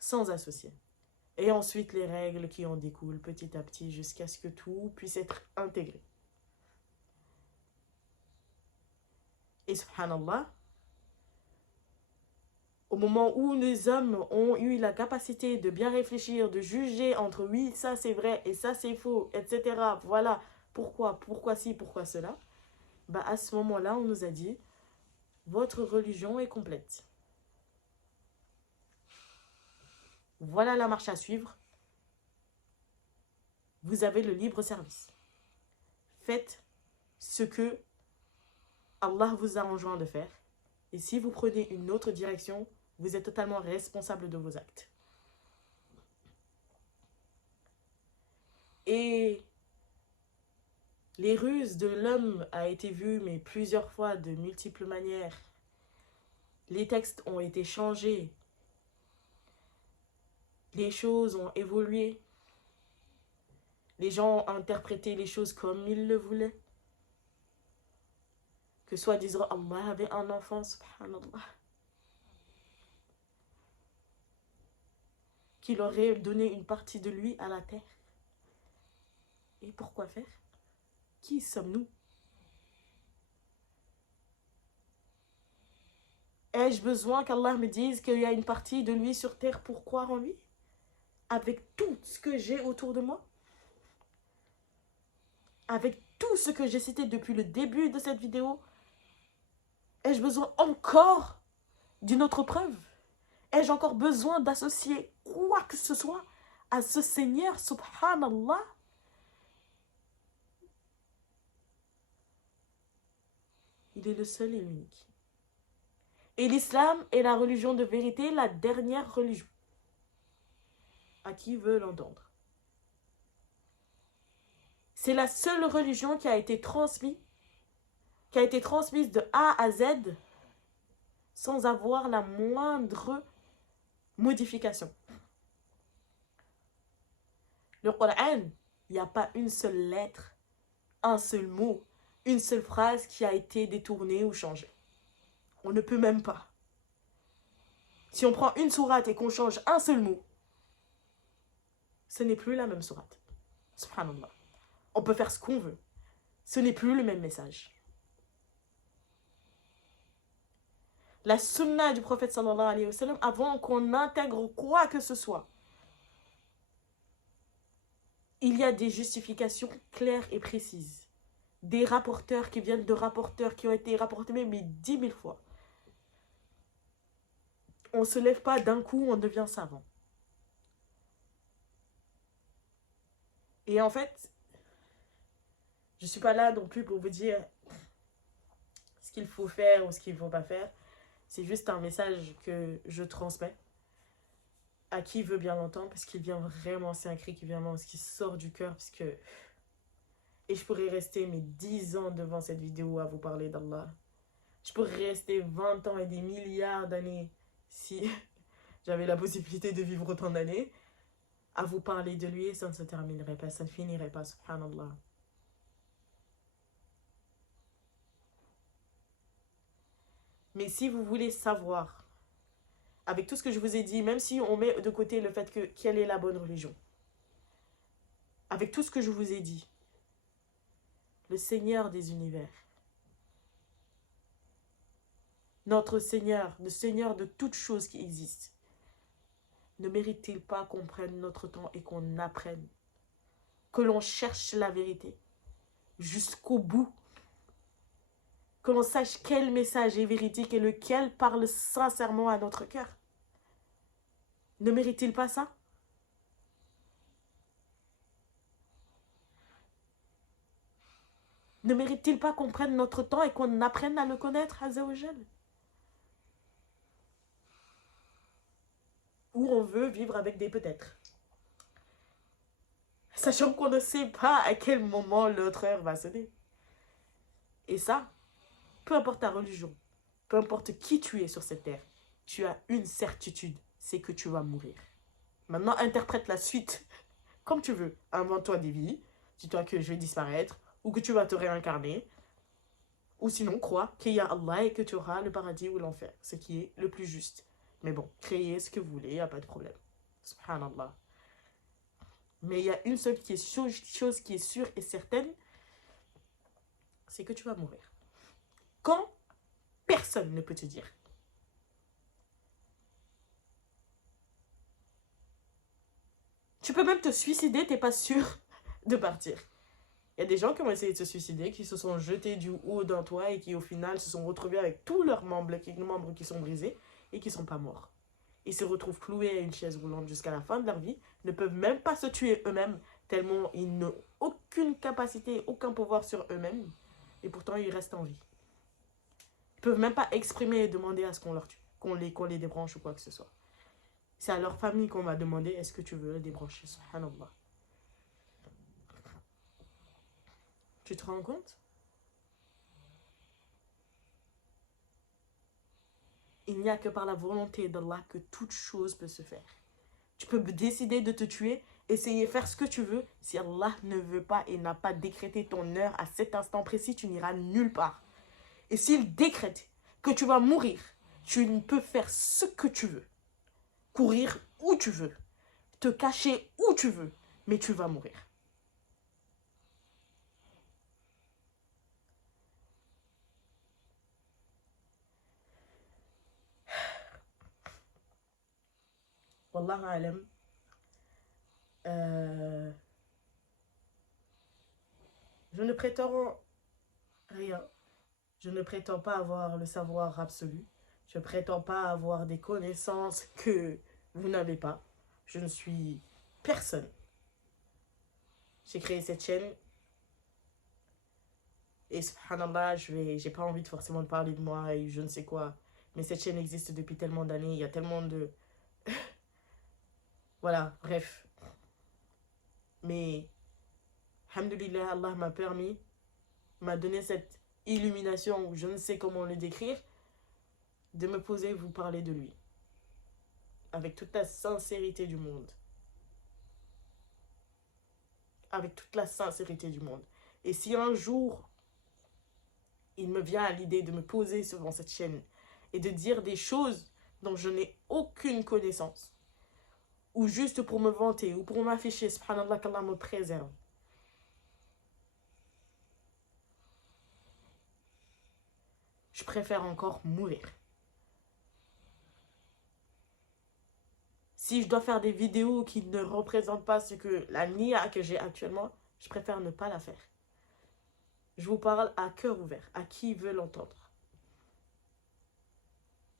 sans associé. Et ensuite les règles qui en découlent petit à petit jusqu'à ce que tout puisse être intégré. Et subhanallah, au moment où les hommes ont eu la capacité de bien réfléchir, de juger entre oui, ça c'est vrai et ça c'est faux, etc. Voilà, pourquoi ci, pourquoi cela. Bah à ce moment-là, on nous a dit, votre religion est complète. Voilà la marche à suivre. Vous avez le libre service. Faites ce que Allah vous a enjoint de faire. Et si vous prenez une autre direction, vous êtes totalement responsable de vos actes. Et les ruses de l'homme a été vues, mais plusieurs fois, de multiples manières. Les textes ont été changés. Les choses ont évolué. Les gens ont interprété les choses comme ils le voulaient. Que soi-disant Allah avait un enfant, subhanallah, qu'il aurait donné une partie de lui à la terre. Et pourquoi faire? Qui sommes-nous? Ai-je besoin qu'Allah me dise qu'il y a une partie de lui sur terre pour croire en lui? Avec tout ce que j'ai autour de moi? Avec tout ce que j'ai cité depuis le début de cette vidéo? Ai-je besoin encore d'une autre preuve? Ai-je encore besoin d'associer quoi que ce soit à ce Seigneur, subhanallah? Il est le seul et l'unique. Et l'islam est la religion de vérité, la dernière religion. À qui veut l'entendre? C'est la seule religion qui a été transmise de A à Z sans avoir la moindre modification. Le Coran, il n'y a pas une seule lettre, un seul mot, une seule phrase qui a été détournée ou changée. On ne peut même pas. Si on prend une sourate et qu'on change un seul mot, ce n'est plus la même sourate. Subhanallah. On peut faire ce qu'on veut. Ce n'est plus le même message. La sunna du prophète sallallahu alayhi wa sallam, avant qu'on intègre quoi que ce soit, il y a des justifications claires et précises. Des rapporteurs qui viennent de rapporteurs qui ont été rapportés mais 10 000 fois. On ne se lève pas d'un coup, on devient savant. Et en fait, je ne suis pas là non plus pour vous dire ce qu'il faut faire ou ce qu'il ne faut pas faire. C'est juste un message que je transmets à qui veut bien l'entendre, parce qu'il vient vraiment, c'est un cri qui vient vraiment, ce qui sort du cœur, parce que... Et je pourrais rester mes 10 ans devant cette vidéo à vous parler d'Allah. Je pourrais rester 20 ans et des milliards d'années si j'avais la possibilité de vivre autant d'années à vous parler de lui, et ça ne se terminerait pas, ça ne finirait pas, subhanallah. Mais si vous voulez savoir, avec tout ce que je vous ai dit, même si on met de côté le fait que quelle est la bonne religion, avec tout ce que je vous ai dit, le Seigneur des univers, notre Seigneur, le Seigneur de toutes choses qui existent, ne mérite-t-il pas qu'on prenne notre temps et qu'on apprenne, que l'on cherche la vérité jusqu'au bout, que l'on sache quel message est véridique et lequel parle sincèrement à notre cœur? Ne mérite-t-il pas ça? Ne mérite-t-il pas qu'on prenne notre temps et qu'on apprenne à le connaître, Azza wa Jal? Ou on veut vivre avec des peut-être, sachant qu'on ne sait pas à quel moment l'autre heure va sonner. Et ça, peu importe ta religion, peu importe qui tu es sur cette terre, tu as une certitude, c'est que tu vas mourir. Maintenant, interprète la suite comme tu veux. Invente-toi des vies, dis-toi que je vais disparaître, ou que tu vas te réincarner, ou sinon, crois qu'il y a Allah et que tu auras le paradis ou l'enfer, ce qui est le plus juste. Mais bon, créez ce que vous voulez, il n'y a pas de problème. Subhanallah. Mais il y a une seule chose qui est sûre et certaine, c'est que tu vas mourir. Quand personne ne peut te dire. Tu peux même te suicider, t'es pas sûr de partir. Il y a des gens qui ont essayé de se suicider, qui se sont jetés du haut d'un toit et qui au final se sont retrouvés avec tous leurs membres qui sont brisés et qui ne sont pas morts. Ils se retrouvent cloués à une chaise roulante jusqu'à la fin de leur vie, ne peuvent même pas se tuer eux-mêmes, tellement ils n'ont aucune capacité, aucun pouvoir sur eux-mêmes, et pourtant ils restent en vie. Ils ne peuvent même pas exprimer et demander à ce qu'on leur tue, qu'on les débranche ou quoi que ce soit. C'est à leur famille qu'on va demander, est-ce que tu veux le débrancher, subhanallah. Tu te rends compte? Il n'y a que par la volonté d'Allah que toute chose peut se faire. Tu peux décider de te tuer, essayer de faire ce que tu veux. Si Allah ne veut pas et n'a pas décrété ton heure à cet instant précis, tu n'iras nulle part. Et s'il décrète que tu vas mourir, tu ne peux faire ce que tu veux. Courir où tu veux. Te cacher où tu veux. Mais tu vas mourir. Wallahu alam. Je ne prétends rien. Je ne prétends pas avoir le savoir absolu. Je ne prétends pas avoir des connaissances que vous n'avez pas. Je ne suis personne. J'ai créé cette chaîne. Et subhanallah, j'ai pas envie de forcément de parler de moi et je ne sais quoi. Mais cette chaîne existe depuis tellement d'années. Il y a tellement de... Voilà, bref. Mais, alhamdoulilah, Allah m'a permis, m'a donné cette illumination, ou je ne sais comment le décrire, de me poser et vous parler de lui. Avec toute la sincérité du monde. Avec toute la sincérité du monde. Et si un jour, il me vient à l'idée de me poser devant cette chaîne et de dire des choses dont je n'ai aucune connaissance, ou juste pour me vanter, ou pour m'afficher, subhanallah, qu'Allah me préserve. Je préfère encore mourir. Si je dois faire des vidéos qui ne représentent pas ce que la nia que j'ai actuellement, je préfère ne pas la faire. Je vous parle à cœur ouvert, à qui veut l'entendre.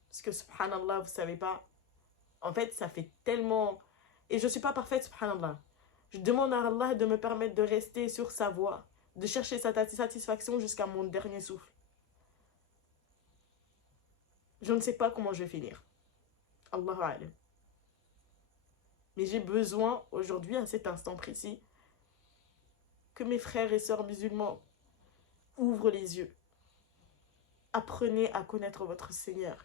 Parce que subhanallah, vous savez pas, en fait, ça fait tellement... Et je ne suis pas parfaite, subhanallah. Je demande à Allah de me permettre de rester sur sa voie, de chercher sa satisfaction jusqu'à mon dernier souffle. Je ne sais pas comment je vais finir. Allahu a'lam. Mais j'ai besoin aujourd'hui, à cet instant précis, que mes frères et sœurs musulmans ouvrent les yeux. Apprenez à connaître votre Seigneur.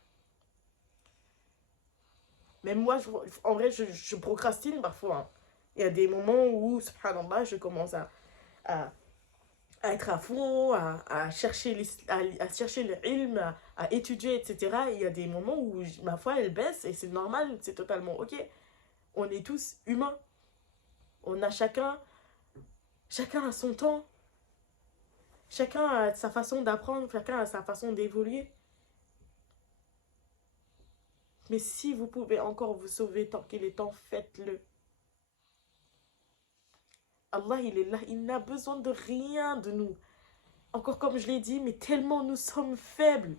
Même moi, en vrai, je procrastine parfois. Hein. Il y a des moments où, subhanallah, je commence à être à fond, à chercher le ilm, à étudier, etc. Et il y a des moments où ma foi, elle baisse et c'est normal, c'est totalement ok. On est tous humains. On a chacun a son temps. Chacun a sa façon d'apprendre, chacun a sa façon d'évoluer. Mais si vous pouvez encore vous sauver tant qu'il est temps, faites-le. Allah, il est là, il n'a besoin de rien de nous. Encore comme je l'ai dit, mais tellement nous sommes faibles.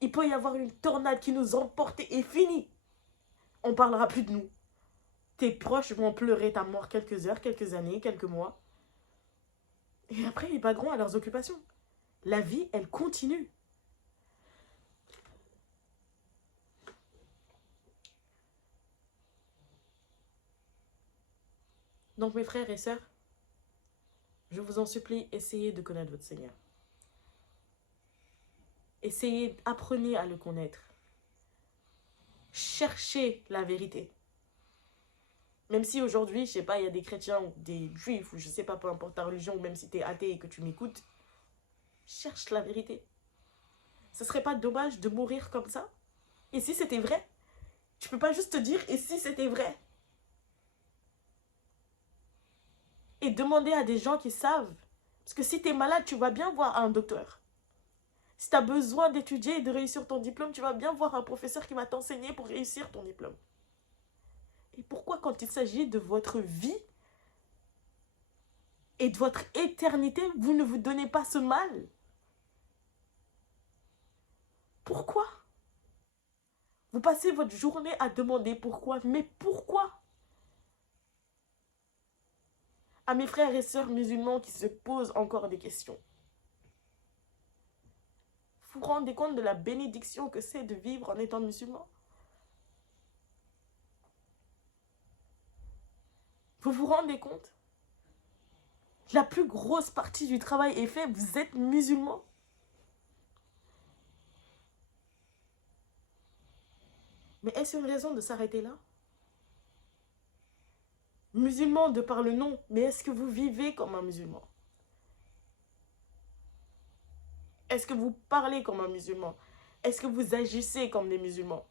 Il peut y avoir une tornade qui nous emporte et fini. On ne parlera plus de nous. Tes proches vont pleurer ta mort quelques heures, quelques années, quelques mois. Et après, ils vagueront à leurs occupations. La vie, elle continue. Donc mes frères et sœurs, je vous en supplie, essayez de connaître votre Seigneur. Essayez, apprenez à le connaître. Cherchez la vérité. Même si aujourd'hui, je sais pas, il y a des chrétiens ou des juifs, ou je sais pas, peu importe ta religion, ou même si tu es athée et que tu m'écoutes, cherche la vérité. Ce serait pas dommage de mourir comme ça? Et si c'était vrai? Tu peux pas juste te dire, et si c'était vrai? Et demander à des gens qui savent. Parce que si tu es malade, tu vas bien voir un docteur. Si tu as besoin d'étudier et de réussir ton diplôme, tu vas bien voir un professeur qui va t'enseigner pour réussir ton diplôme. Et pourquoi quand il s'agit de votre vie et de votre éternité, vous ne vous donnez pas ce mal? Pourquoi? Vous passez votre journée à demander pourquoi. Mais pourquoi? À mes frères et sœurs musulmans qui se posent encore des questions. Vous vous rendez compte de la bénédiction que c'est de vivre en étant musulman? Vous vous rendez compte? La plus grosse partie du travail est faite, vous êtes musulman. Mais est-ce une raison de s'arrêter là? Musulman de par le nom, mais est-ce que vous vivez comme un musulman? Est-ce que vous parlez comme un musulman? Est-ce que vous agissez comme des musulmans?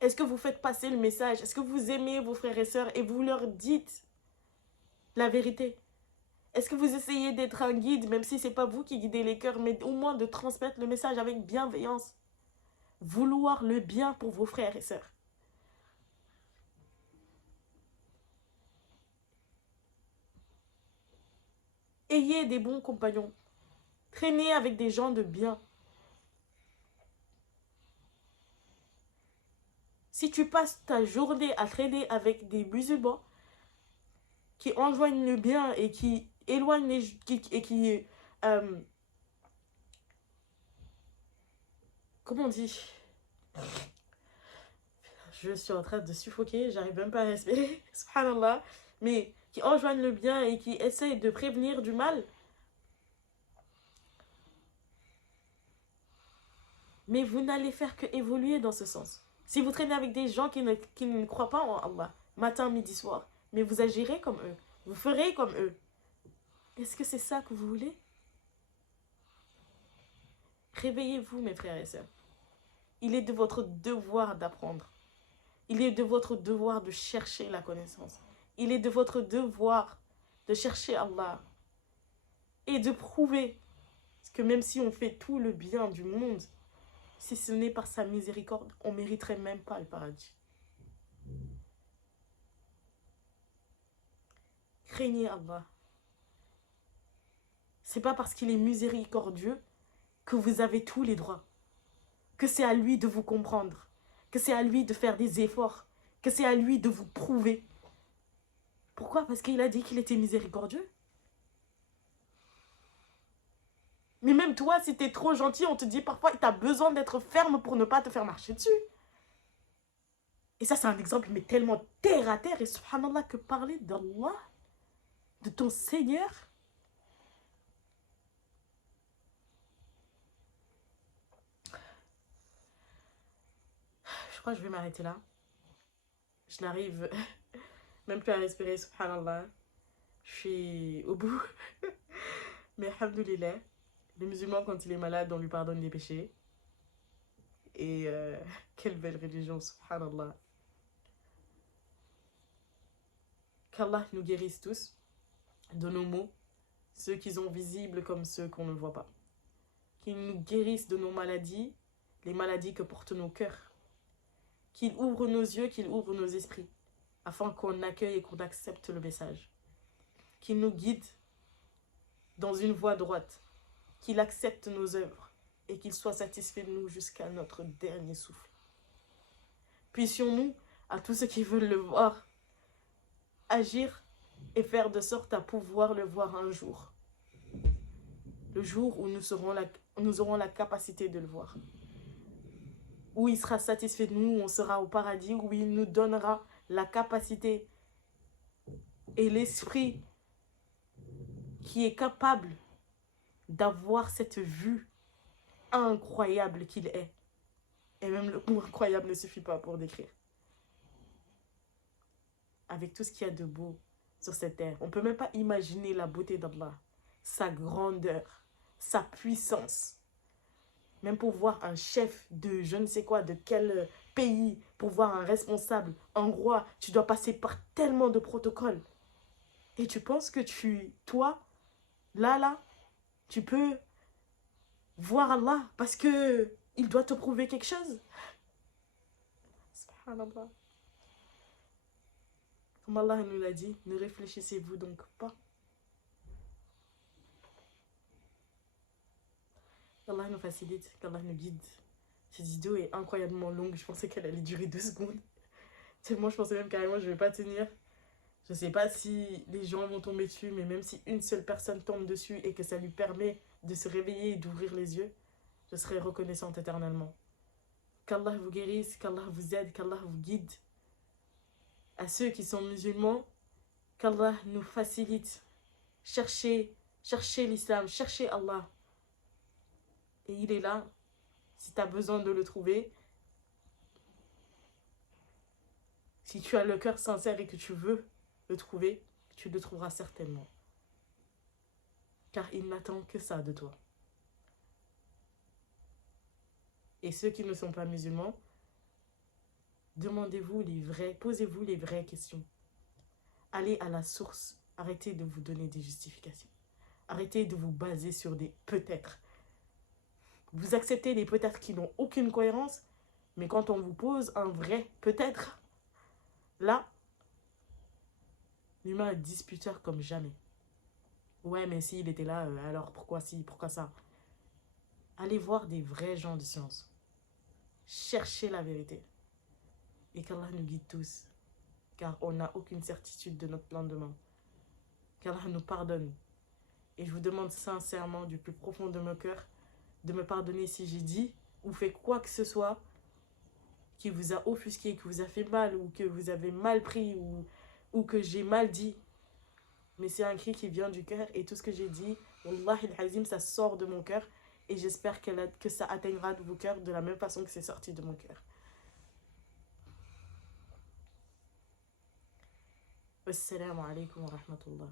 Est-ce que vous faites passer le message? Est-ce que vous aimez vos frères et sœurs et vous leur dites la vérité? Est-ce que vous essayez d'être un guide, même si ce n'est pas vous qui guidez les cœurs, mais au moins de transmettre le message avec bienveillance? Vouloir le bien pour vos frères et sœurs. Ayez des bons compagnons. Traînez avec des gens de bien. Si tu passes ta journée à traîner avec des musulmans qui enjoignent le bien et qui éloignent les... comment on dit? Je suis en train de suffoquer, j'arrive même pas à respirer, subhanallah. Mais qui enjoignent le bien et qui essayent de prévenir du mal. Mais vous n'allez faire que évoluer dans ce sens. Si vous traînez avec des gens qui ne croient pas en Allah, matin, midi, soir, mais vous agirez comme eux, vous ferez comme eux. Est-ce que c'est ça que vous voulez? Réveillez-vous, mes frères et sœurs. Il est de votre devoir d'apprendre. Il est de votre devoir de chercher la connaissance. Il est de votre devoir de chercher Allah. Et de prouver que même si on fait tout le bien du monde, si ce n'est par sa miséricorde, on ne mériterait même pas le paradis. Craignez Allah. C'est pas parce qu'il est miséricordieux que vous avez tous les droits. Que c'est à lui de vous comprendre. Que c'est à lui de faire des efforts. Que c'est à lui de vous prouver. Pourquoi? Parce qu'il a dit qu'il était miséricordieux. Mais même toi, si t'es trop gentil, on te dit parfois que t'as besoin d'être ferme pour ne pas te faire marcher dessus. Et ça, c'est un exemple, mais tellement terre à terre. Et subhanallah, que parler d'Allah, de ton Seigneur. Je crois que je vais m'arrêter là. Je n'arrive même plus à respirer, subhanallah. Je suis au bout. Mais alhamdoulilah, le musulman, quand il est malade, on lui pardonne les péchés. Et quelle belle religion, subhanallah. Qu'Allah nous guérisse tous de nos maux, ceux qui sont visibles comme ceux qu'on ne voit pas. Qu'il nous guérisse de nos maladies, les maladies que portent nos cœurs. Qu'il ouvre nos yeux, qu'il ouvre nos esprits, afin qu'on accueille et qu'on accepte le message. Qu'il nous guide dans une voie droite, qu'il accepte nos œuvres et qu'il soit satisfait de nous jusqu'à notre dernier souffle. Puissions-nous, à tous ceux qui veulent le voir, agir et faire de sorte à pouvoir le voir un jour. Le jour où nous aurons la capacité de le voir. Où il sera satisfait de nous, où on sera au paradis, où il nous donnera la capacité et l'esprit qui est capable d'avoir cette vue incroyable qu'il est. Et même le mot incroyable ne suffit pas pour décrire. Avec tout ce qu'il y a de beau sur cette terre, on ne peut même pas imaginer la beauté d'Allah, sa grandeur, sa puissance. Même pour voir un chef de je ne sais quoi, de quel pays, pour voir un responsable, un roi, tu dois passer par tellement de protocoles. Et tu penses que toi, là, tu peux voir Allah parce que il doit te prouver quelque chose. Subhanallah. Comme Allah nous l'a dit, ne réfléchissez-vous donc pas. Qu'Allah nous facilite, qu'Allah nous guide. Cette vidéo est incroyablement longue, je pensais qu'elle allait durer 2 secondes. Tellement je pensais même carrément je ne vais pas tenir. Je ne sais pas si les gens vont tomber dessus, mais même si une seule personne tombe dessus et que ça lui permet de se réveiller et d'ouvrir les yeux, je serai reconnaissante éternellement. Qu'Allah vous guérisse, qu'Allah vous aide, qu'Allah vous guide. À ceux qui sont musulmans, qu'Allah nous facilite. Cherchez l'islam, cherchez Allah. Et il est là, si tu as besoin de le trouver. Si tu as le cœur sincère et que tu veux le trouver, tu le trouveras certainement. Car il n'attend que ça de toi. Et ceux qui ne sont pas musulmans, posez-vous les vraies questions. Allez à la source. Arrêtez de vous donner des justifications. Arrêtez de vous baser sur des peut-être. Vous acceptez des peut-être qui n'ont aucune cohérence, mais quand on vous pose un vrai peut-être, là, l'humain est disputeur comme jamais. Ouais, mais s'il était là, alors pourquoi ça? Allez voir des vrais gens de science. Cherchez la vérité. Et qu'Allah nous guide tous. Car on n'a aucune certitude de notre lendemain. Qu'Allah nous pardonne. Et je vous demande sincèrement, du plus profond de mon cœur, de me pardonner si j'ai dit ou fait quoi que ce soit qui vous a offusqué, qui vous a fait mal, ou que vous avez mal pris, ou que j'ai mal dit. Mais c'est un cri qui vient du cœur, et tout ce que j'ai dit, Wallahi al-Hazim, ça sort de mon cœur, et j'espère que ça atteindra de vos cœurs de la même façon que c'est sorti de mon cœur. Assalamu alaikum wa rahmatullah.